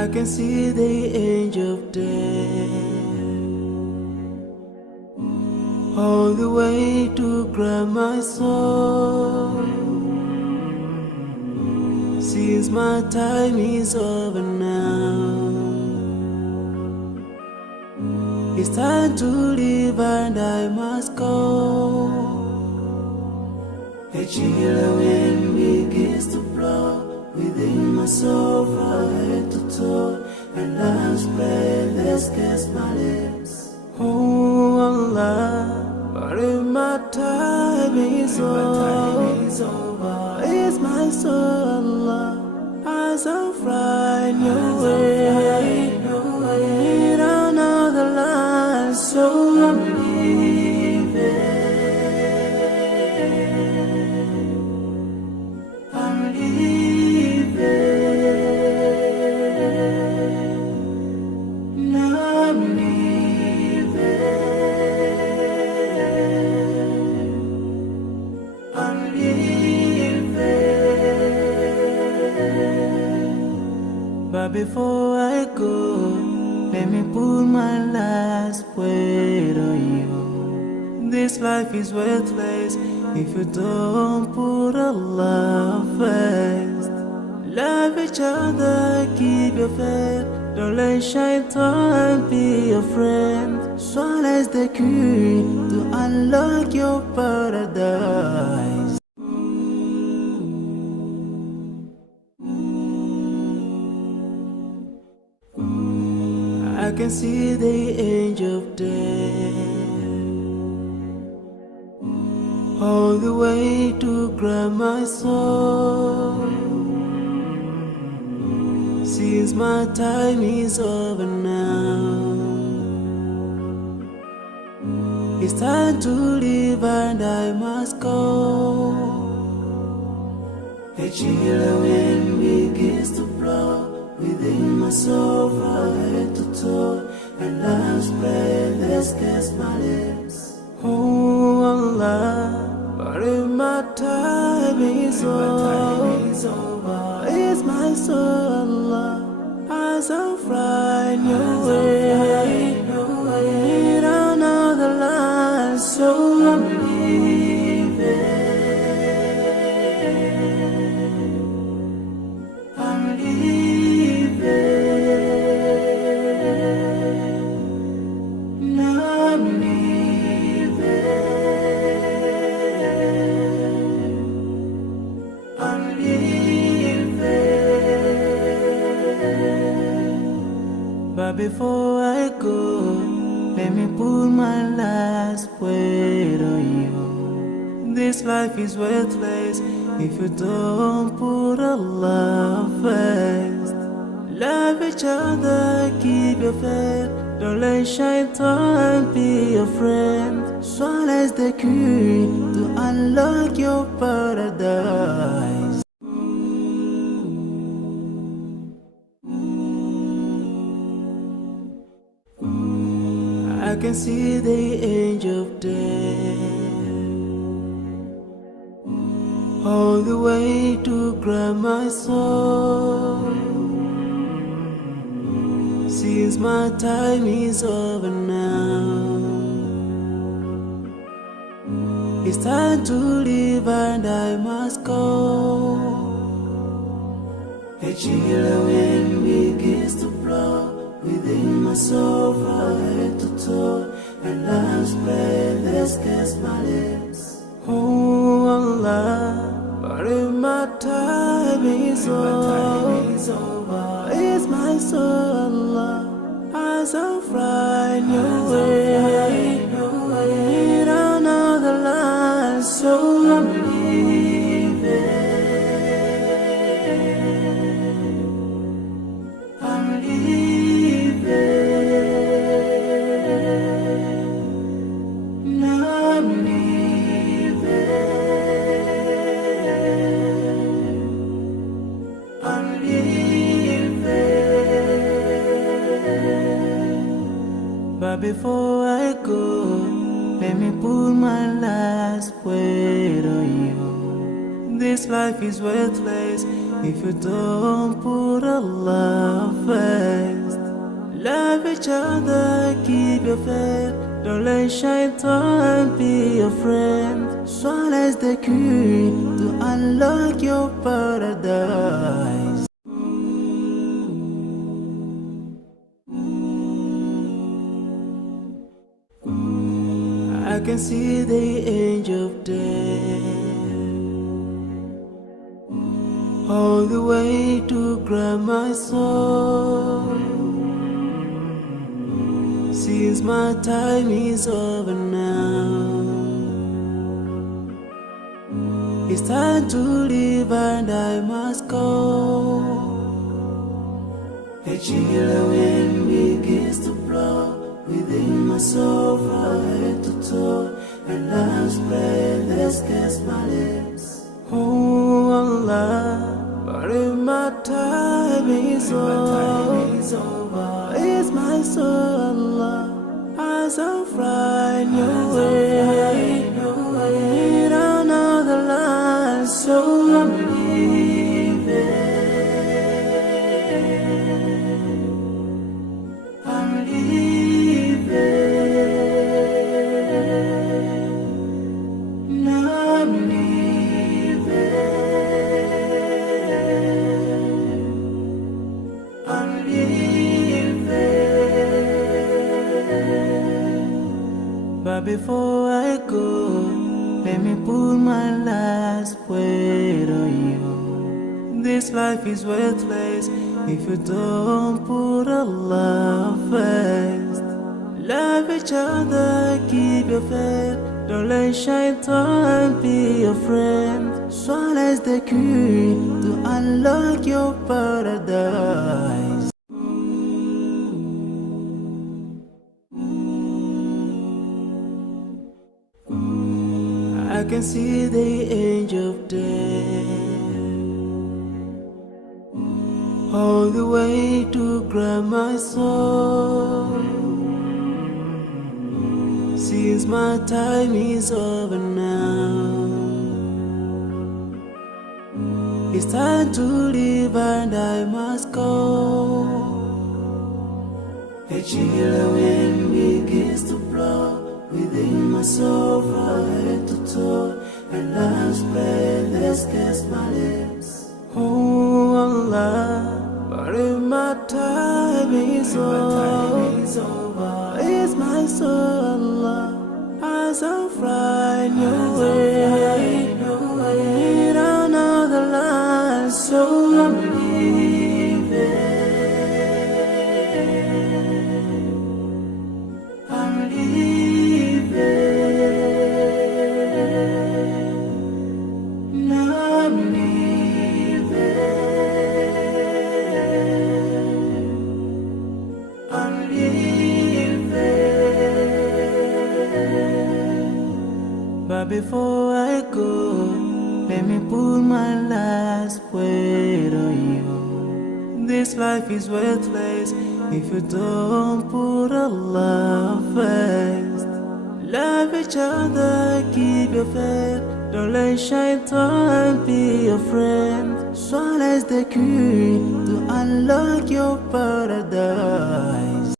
I can see the angel of death all the way to grab my soul. Since my time is over now, it's time to leave and I must go. A chill wind begins to blow within my soul from head to toe, and love's breath escapes my lips. Oh Allah, but if my time is over, it's my soul, Allah, as I'm flying away. We don't know the line, so I'm leaving. I'm leaving. I'm leaving. I'm leaving. But before I go, let me put my last word on you. This life is worthless if you don't put Allah first. Love each other, keep your faith. Don't let shaitan be your friend. Swallow's the key to unlock your paradise. I can see the angel of death all the way to grab my soul. Since my time is over now, it's time to leave and I must go. A chill wind begins to blow within my soul from head to toe, and love's breath escapes my lips. Oh Allah, but if my time is over, it's my soul, Allah, as I'm flying away. We don't know the line, so I'm leaving. I'm leaving. I'm leaving. I'm leaving. But before I go, let me put my last word on you. This life is worthless if you don't put Allah first. Love each other, keep your faith. Don't let shaitan be your friend. Swallow's the key to unlock your paradise. I can see the angel of death all the way to grab my soul. Since my time is over now, it's time to leave and I must go. A chill wind begins to blow within my soul from head to toe, and love's breath escapes my lips. Oh Allah, but if my time is over, it's my soul, Allah, as I'm flying away. We don't know the line, so I'm leaving. I'm leaving. I'm leaving. I'm leaving. But before I go, let me put my last word on you. This life is worthless if you don't put Allah first. Love each other, keep your faith. Don't let shaitan be your friend. Swallow the key to unlock your paradise. I can see the angel of death all the way to grab my soul. Since my time is over now, it's time to leave and I must go. A chilly wind begins to blow within my soul from head to toe, and love's breath escapes my lips. Oh Allah, but if my time is over, it's my soul, Allah, as I'm flying away. We don't know the line, so I'm leaving. I'm leaving. Now I'm leaving. I'm leaving. But before I go, let me put my last word on you. This life is worthless if you don't put Allah first. Love each other, keep your faith. Don't let shaitan be your friend. Swallow the key to unlock your paradise. I can see the angel of death all the way to grab my soul. Since my time is over now, it's time to leave and I must go. A chilly wind begins to blow within my soul from head to toe, and love's breath escapes my lips. Oh Allah, but if my time is over, it's my soul, Allah, as I'm flying away. We don't know the line, so I'm leaving. I'm leaving. Now I'm leaving. I'm leaving. But before I go, let me put my last word on you. This life is worthless if you don't put Allah first. Love each other, keep your faith. Don't let shaitan be your friend. Swallow the key to unlock your paradise.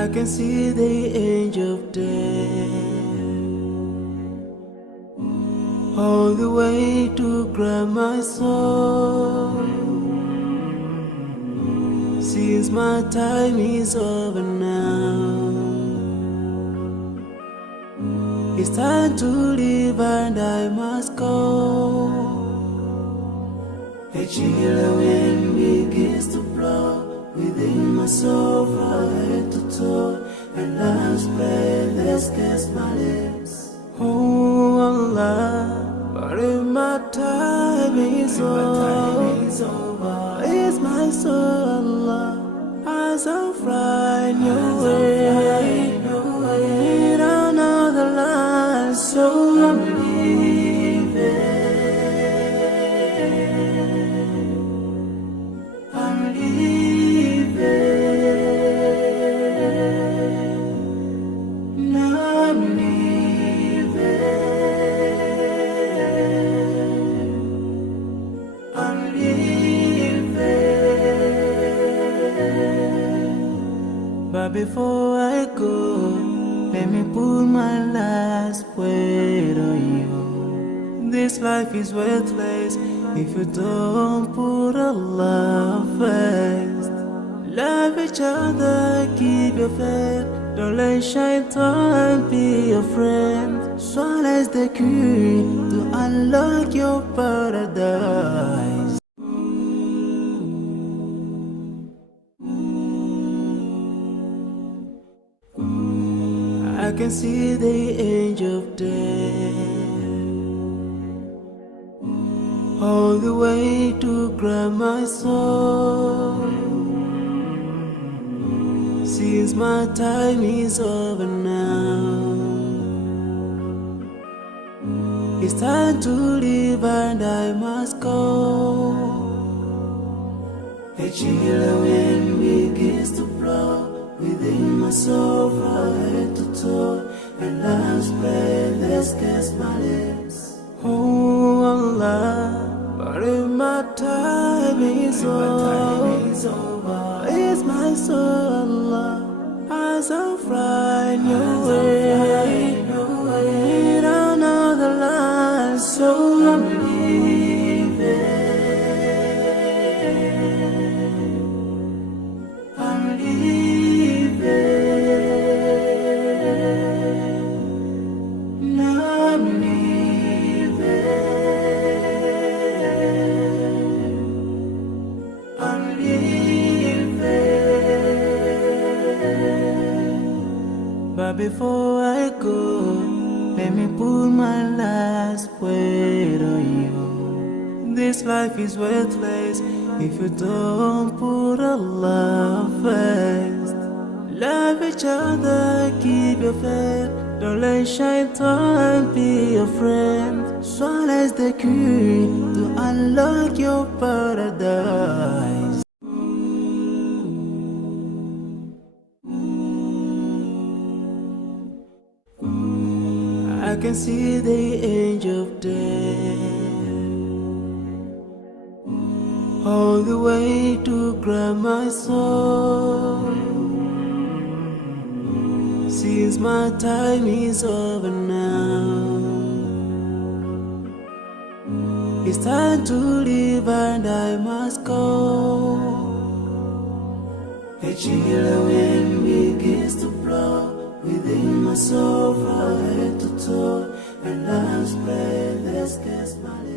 I can see the angel of death all the way to grab my soul. Since my time is over now, it's time to leave and I must go. A chilly wind begins to blow within my soul from head to toe, and love's breath escapes my lips. Oh Allah, but if my time is over, it's my soul, Allah, as I'm flying away. We don't know the line, so I'm leaving. I'm before I go, let me put my last word on you. This life is worthless if you don't put Allah first. Love each other, keep your faith. Don't let shaitan be your friend. Swallow is the key to unlock your paradise. I can see the angel of death all the way to grab my soul. Since my time is over now, it's time to leave and I must go. A chill wind begins to blow within my soul from head to toe, and love's breath escapes my lips. Oh Allah, but if my time is over, it's my soul, Allah, as I fly your way, in another life, so I'm leaving. I'm leaving. Now I'm leaving. I'm leaving. But before I go, let me put my last word on you. This life is worthless if you don't put Allah first. Love each other, keep your faith. Don't let shaitan be your friend. Swallow is the key to unlock your paradise. I can see the angel of death all the way to grab my soul. Since my time is over now, it's time to leave and I must go. A chill wind begins to blow within my soul from head to toe, and love's breath escapes my lips.